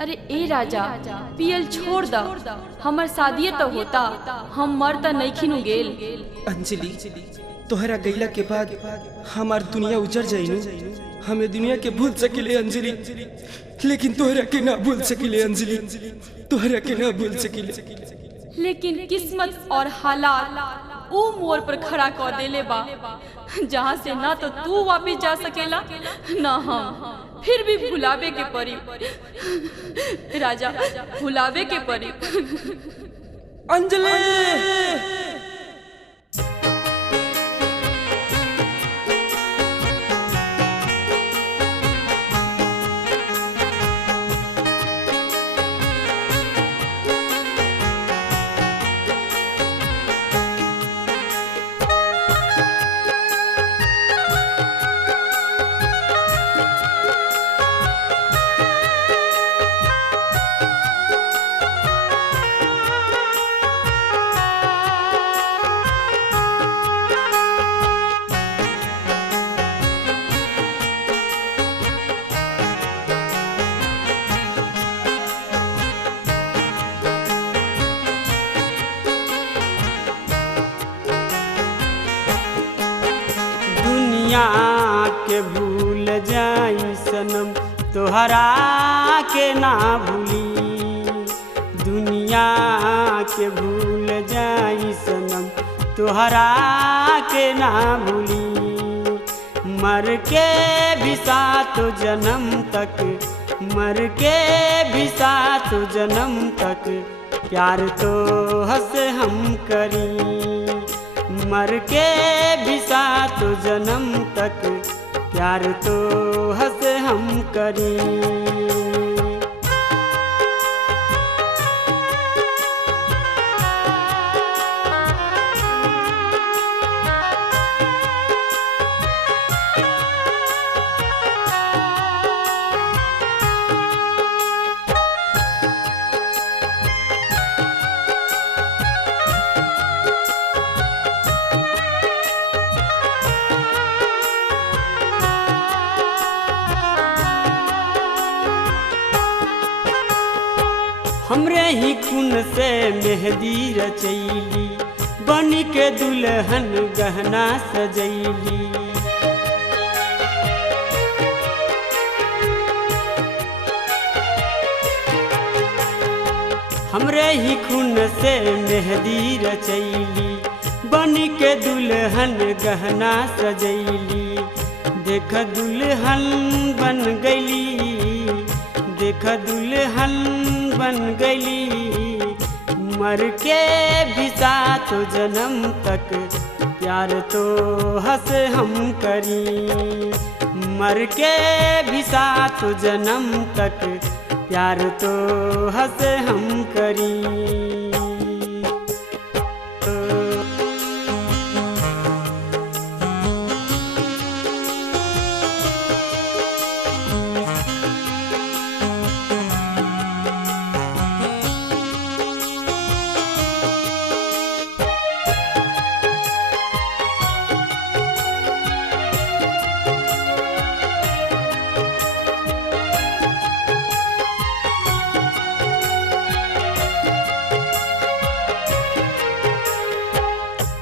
अरे ए राजा, पियल छोड़ दा, हमर शादी तो होता, हम मरता नइखिनु गेल। अंजलि, तोहरा गईला के बाद हमार दुनिया उजड़ जाइनु। हमें दुनिया के भूल सकिले अंजलि, लेकिन तोहरा के ना भूल सकिले अंजलि, तोहरा के ना भूल सकिले। लेकिन किस्मत और हालात वो मोर पर खड़ा कर देले बा, जहाँ से ना तो तू वापिस जा सकेला ना हम, फिर भी भुलावे के परी राजा, भुलावे के परी। अंजलि, के भूल जाई सनम, तोहरा के ना भूली। दुनिया के भूल जाई सनम, तोहरा के ना भूली। मर के भी साथ जन्म तक, मर के भी साथ जन्म तक, प्यार तो हंस हम करी। मर के भी साथ जन्म तक, प्यार तो हंस हम करी। हमरे ही खून से मेहंदी रचैली, बन के दुल्हन गहना सजैली। हमरे ही खून से मेहंदी रचैली, बन के दुल्हन गहना सजैली। देख दुल्हन बन गईली, देख दुल्हन बन गईली। मर के भी साथ जन्म तक, प्यार तो हंस हम करी। मर के भी साथ जन्म तक, प्यार तो हंस हम करी।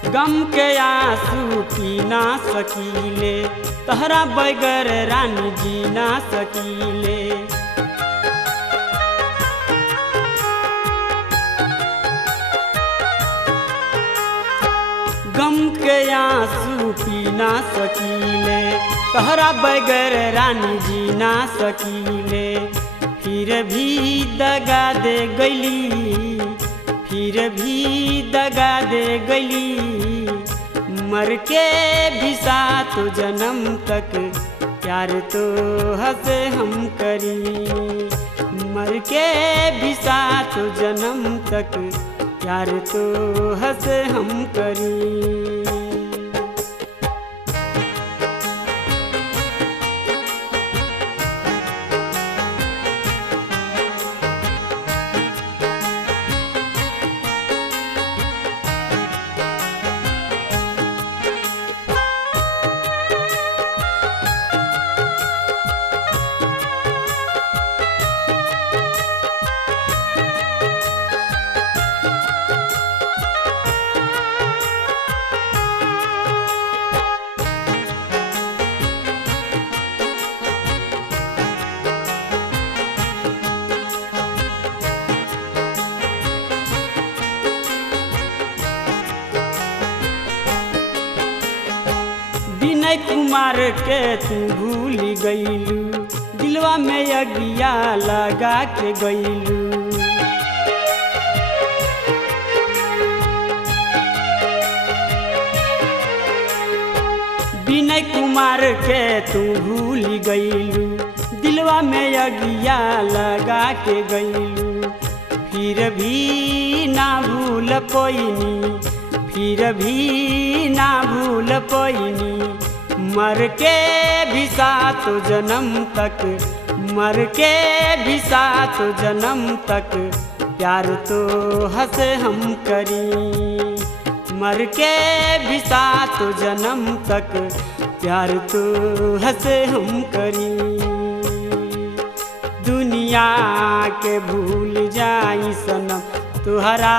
गम के आंसू पी ना सकीले, तहरा बगैर रानी जी ना सकीले। गम के आंसू पी ना सकीले, तहरा बगैर रानी जी ना सकीले। फिर भी दगा दे गईली, फिर भी दगा दे गईली। मर के भी साथ जन्म तक, प्यार तो हंस हम करी। मर के भी साथ जन्म तक, प्यार तो हंस हम करी। विनय कुमार के तू भूल गईलू, दिलवा में अगिया लगा के गईलू। विनय कुमार के तू भूल गईलू, दिलवा में अगिया लगा के गईलू। फिर भी ना भूल पैनी, फिर भी ना भूल पैनी, मर के भी सात जन्म तक, मर के भी सात जन्म तक प्यार तो हंसे हम करी। मर के भी सात जन्म तक प्यार तो हंसे हम करी। दुनिया के भूल जाई सनम, तुहरा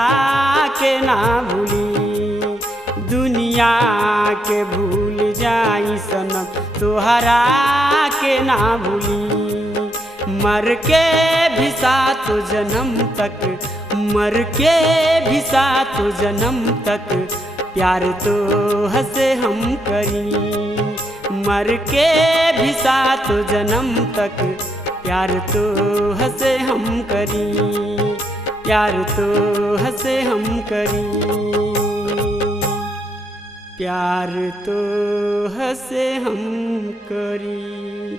के ना भूली। दुनिया के भूल जाई सनम, तुहरा के ना भूली। मर के भी सात जन्म तक, मर के भी सात जन्म तक प्यार तो हंसे हम करी। मर के भी सात जन्म तक प्यार तो हंसे हम करी, प्यार तो हंसे हम करी, प्यार तो हंसे हम करी।